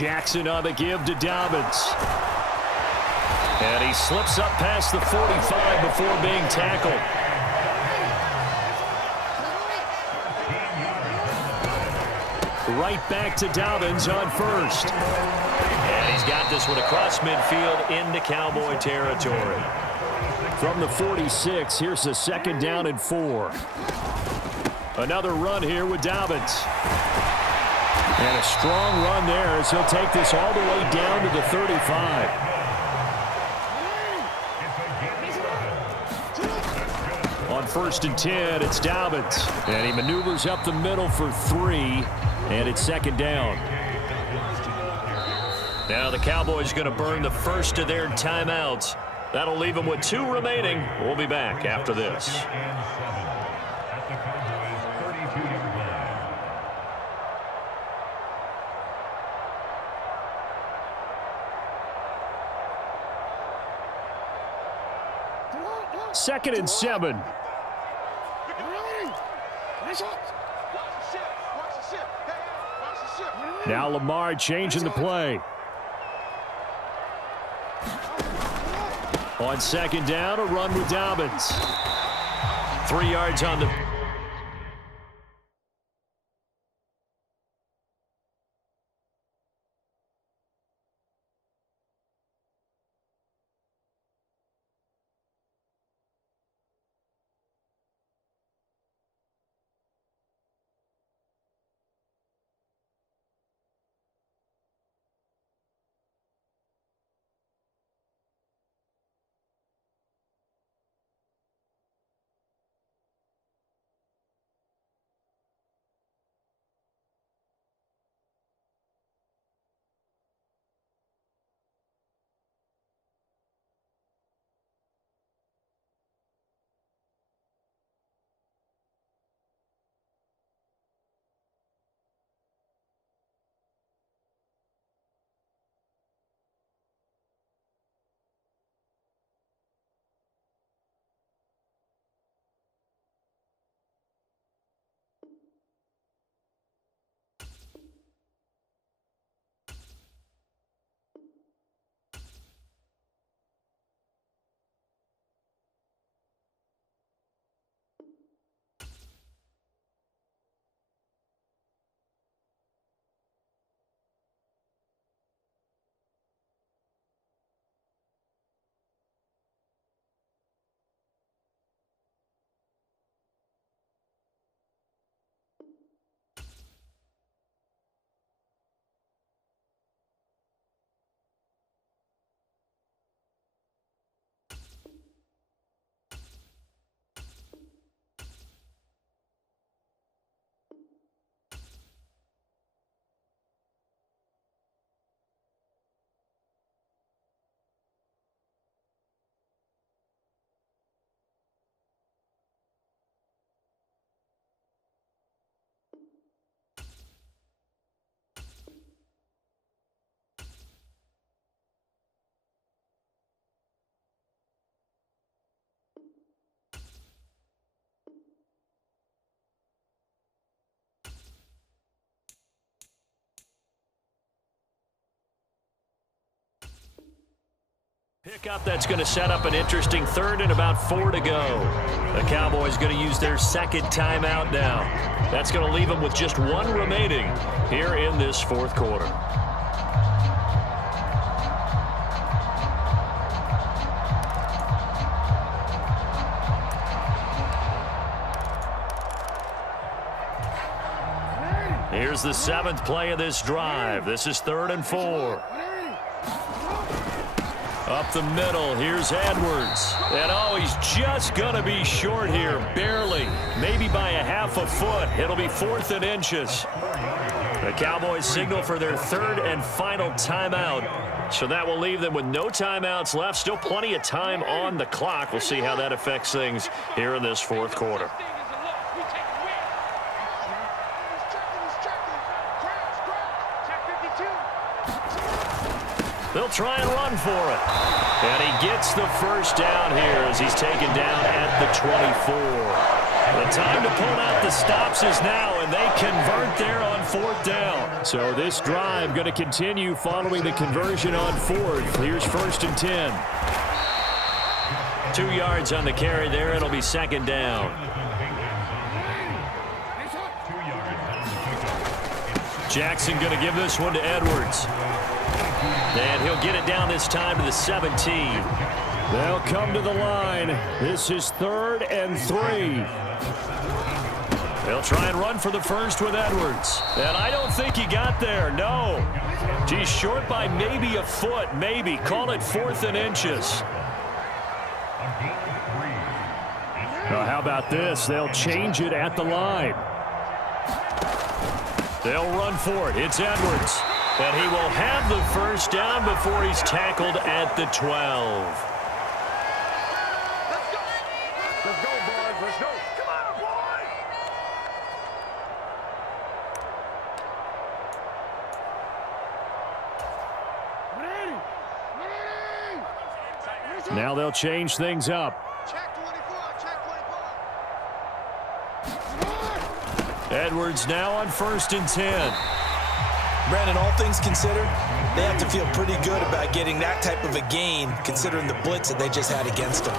Jackson on the give to Dobbins. And he slips up past the 45 before being tackled. Right back to Dobbins on first. And he's got this one across midfield into Cowboy territory. From the 46, here's the 2nd down and 4. Another run here with Dobbins. And a strong run there as he'll take this all the way down to the 35. On 1st and 10, it's Dobbins. And he maneuvers up the middle for 3, and it's 2nd down. Now the Cowboys going to burn the first of their timeouts. That'll leave them with 2 remaining. We'll be back after this. Second and 7. Now Lamar changing the play. On 2nd down, a run with Dobbins. 3 yards on the... Pickup that's going to set up an interesting 3rd and about 4 to go. The Cowboys going to use their 2nd timeout now. That's going to leave them with just 1 remaining here in this 4th quarter. Here's the 7th play of this drive. This is 3rd and 4. Up the middle, here's Edwards. And oh, he's just going to be short here, barely. Maybe by a half a foot. It'll be 4th and inches. The Cowboys signal for their 3rd and final timeout. So that will leave them with no timeouts left. Still plenty of time on the clock. We'll see how that affects things here in this 4th quarter. They'll try and run for it. And he gets the 1st down here as he's taken down at the 24. The Time to pull out the stops is now, and they convert there on 4th down. So this drive going to continue following the conversion on 4th. Here's 1st and 10. 2 yards on the carry there. It'll be 2nd down. Jackson going to give this one to Edwards. And he'll get it down this time to the 17. They'll come to the line. This is 3rd and 3. They'll try and run for the first with Edwards. And I don't think he got there. No. He's short by maybe a foot, maybe. Call it 4th and inches. Well, how about this? They'll change it at the line. They'll run for it. It's Edwards. And he will have the first down before he's tackled at the 12. Let's go, boys. Let's go. Come on, boys. Now they'll change things up. Check 24. Check 24. Edwards now on 1st and 10. Brandon, all things considered, they have to feel pretty good about getting that type of a gain, considering the blitz that they just had against them.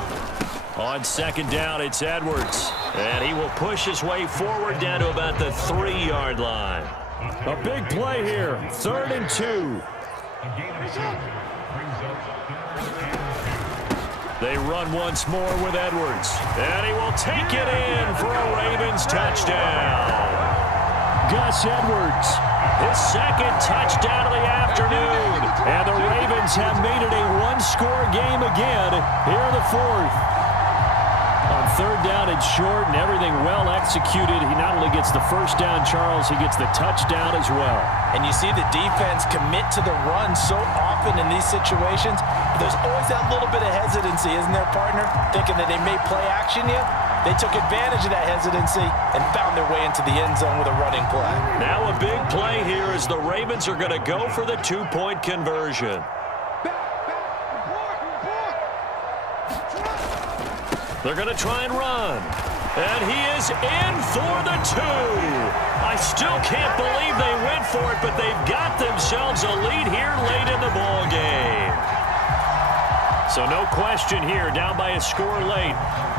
On 2nd down, it's Edwards. And he will push his way forward down to about the 3-yard line. A big play here. 3rd and 2. They run once more with Edwards. And he will take it in for a Ravens touchdown. Gus Edwards, his 2nd touchdown of the afternoon. And the Ravens have made it a one-score game again here in the 4th. On 3rd down and short and everything well executed. He not only gets the first down, Charles, he gets the touchdown as well. And you see the defense commit to the run so often in these situations. There's always that little bit of hesitancy, isn't there, partner? Thinking that they may play action you. They took advantage of that hesitancy and found their way into the end zone with a running play. Now a big play here as the Ravens are going to go for the 2-point conversion. They're going to try and run. And he is in for the 2. I still can't believe they went for it, but they've got themselves a lead here late in the ball game. So no question here, down by a score late.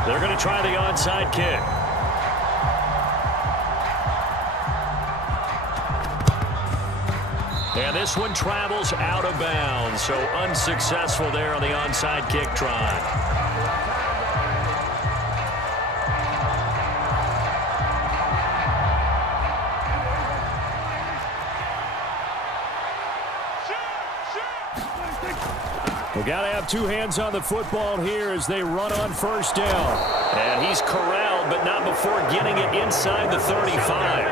They're going to try the onside kick. And this one travels out of bounds, so unsuccessful there on the onside kick try. We've got to have 2 hands on the football here as they run on 1st down. And he's corralled, but not before getting it inside the 35.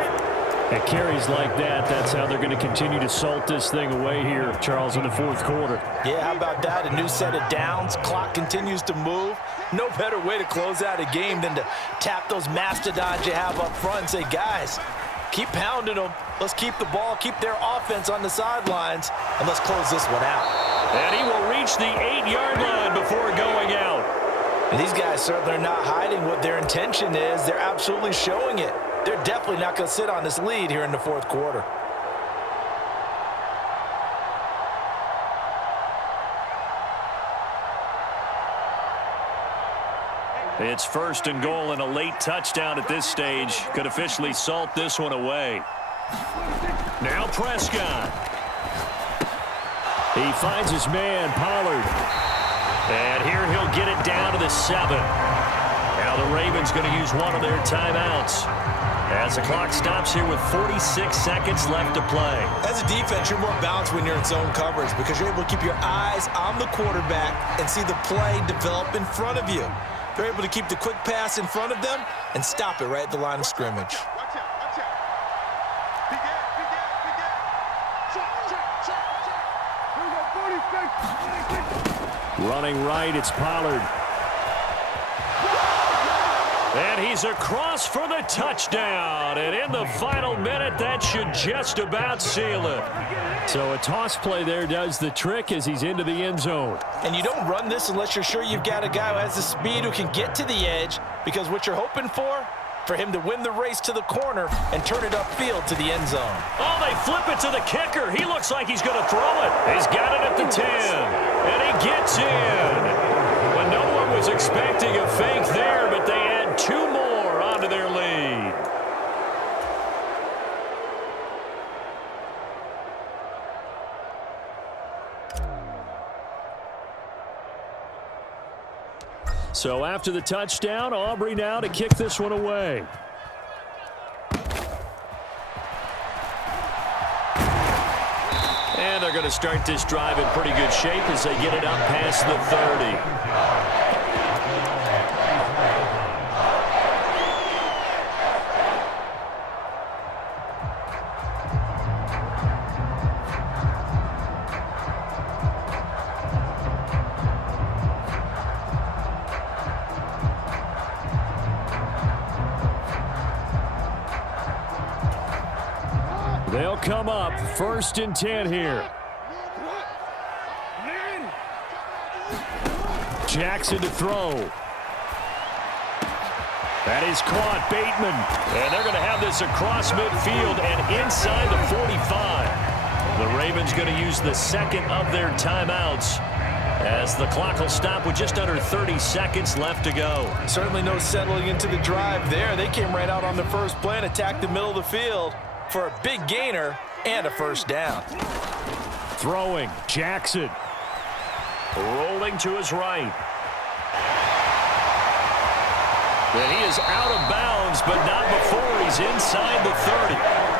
At carries like that, that's how they're going to continue to salt this thing away here, Charles, in the 4th quarter. Yeah, how about that? A new set of downs. Clock continues to move. No better way to close out a game than to tap those mastodons you have up front and say, guys, keep pounding them. Let's keep the ball, keep their offense on the sidelines, and let's close this one out. And he will reach the 8-yard line before going out. And these guys certainly are not hiding what their intention is. They're absolutely showing it. They're definitely not going to sit on this lead here in the 4th quarter. It's 1st and goal and a late touchdown at this stage. Could officially salt this one away. Now Prescott. He finds his man, Pollard. And here he'll get it down to the 7. Now the Ravens going to use one of their timeouts as the clock stops here with 46 seconds left to play. As a defense, you're more balanced when you're in zone coverage because you're able to keep your eyes on the quarterback and see the play develop in front of you. They're able to keep the quick pass in front of them and stop it right at the line of scrimmage. Watch out. Watch out. Big gap. Big gap. Big gap. Check. Here we go. 46. Running right, it's Pollard. And he's across for the touchdown. And in the final minute, that should just about seal it. So a toss play there does the trick as he's into the end zone. And you don't run this unless you're sure you've got a guy who has the speed who can get to the edge, because what you're hoping for for him to win the race to the corner and turn it upfield to the end zone. Oh, they flip it to the kicker. He looks like he's going to throw it. He's got it at the 10, and he gets in. Well, no one was expecting a fake there, but they add 2 more onto their lead. So after the touchdown, Aubrey now to kick this one away. And they're going to start this drive in pretty good shape as they get it up past the 30. They'll come up 1st and 10 here. Jackson to throw. That is caught. Bateman. And they're going to have this across midfield and inside the 45. The Ravens going to use the second of their timeouts as the clock will stop with just under 30 seconds left to go. Certainly no settling into the drive there. They came right out on the first play and attacked the middle of the field for a big gainer and a first down. Throwing, Jackson. Rolling to his right. And he is out of bounds, but not before he's inside the 30.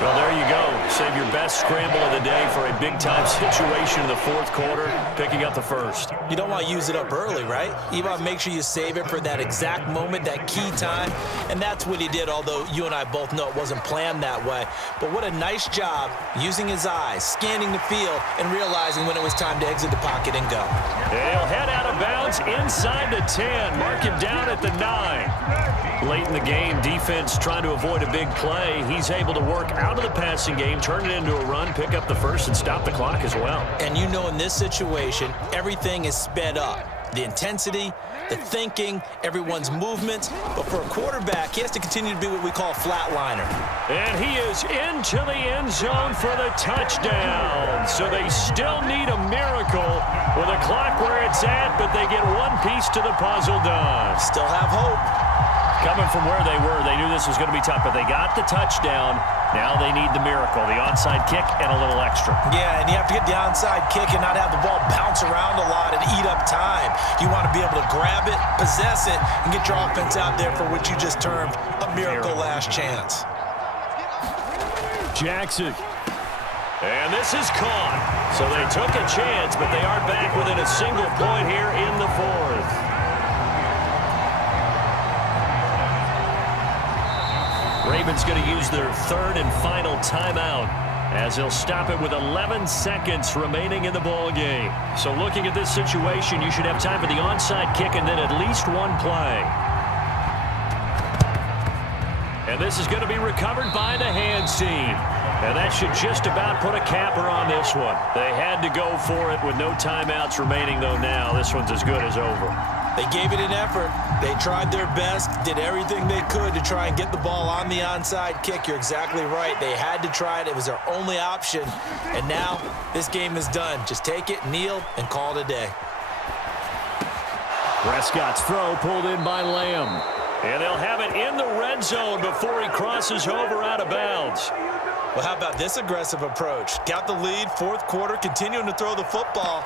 Well, there you go. Save your best scramble of the day for a big-time situation in the 4th quarter, picking up the first. You don't want to use it up early, right? You want to make sure you save it for that exact moment, that key time. And that's what he did, although you and I both know it wasn't planned that way. But what a nice job using his eyes, scanning the field, and realizing when it was time to exit the pocket and go. He'll head out of bounds inside the 10. Mark him down at the 9. Late in the game, defense trying to avoid a big play. He's able to work out of the passing game, turn it into a run, pick up the first, and stop the clock as well. And you know in this situation, everything is sped up. The intensity, the thinking, everyone's movements. But for a quarterback, he has to continue to be what we call a flatliner. And he is into the end zone for the touchdown. So they still need a miracle with a clock where it's at, but they get one piece to the puzzle done. Still have hope. Coming from where they were, they knew this was going to be tough, but they got the touchdown. Now they need the miracle, the onside kick and a little extra. Yeah, and you have to get the onside kick and not have the ball bounce around a lot and eat up time. You want to be able to grab it, possess it, and get your offense out there for what you just termed a miracle last chance. Jackson. And this is caught. So they took a chance, but they are back within a single point here in the 4th. Ravens going to use their 3rd and final timeout as they'll stop it with 11 seconds remaining in the ball game. So looking at this situation, you should have time for the onside kick and then at least one play. And this is going to be recovered by the hands team. And that should just about put a capper on this one. They had to go for it with no timeouts remaining, though now this one's as good as over. They gave it an effort. They tried their best, did everything they could to try and get the ball on the onside kick. You're exactly right. They had to try it. It was their only option. And now this game is done. Just take it, kneel, and call it a day. Prescott's throw pulled in by Lamb. And they'll have it in the red zone before he crosses over out of bounds. Well, how about this aggressive approach? Got the lead, 4th quarter, continuing to throw the football.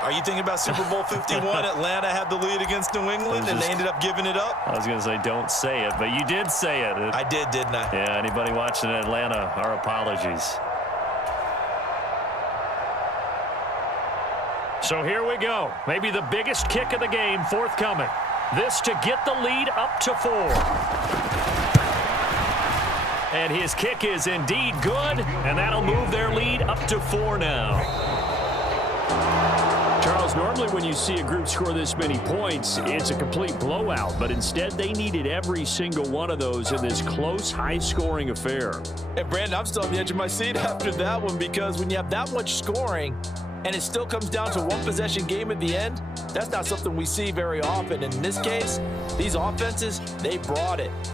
Are you thinking about Super Bowl 51? Atlanta had the lead against New England, and they ended up giving it up? I was going to say don't say it, but you did say it. I did, didn't I? Yeah, anybody watching in Atlanta, our apologies. So here we go. Maybe the biggest kick of the game forthcoming. This to get the lead up to 4. And his kick is indeed good, and that'll move their lead up to 4 now. Charles, normally when you see a group score this many points, it's a complete blowout, but instead they needed every single one of those in this close, high-scoring affair. And Brandon, I'm still on the edge of my seat after that one, because when you have that much scoring and it still comes down to one possession game at the end, that's not something we see very often. In this case, these offenses, they brought it.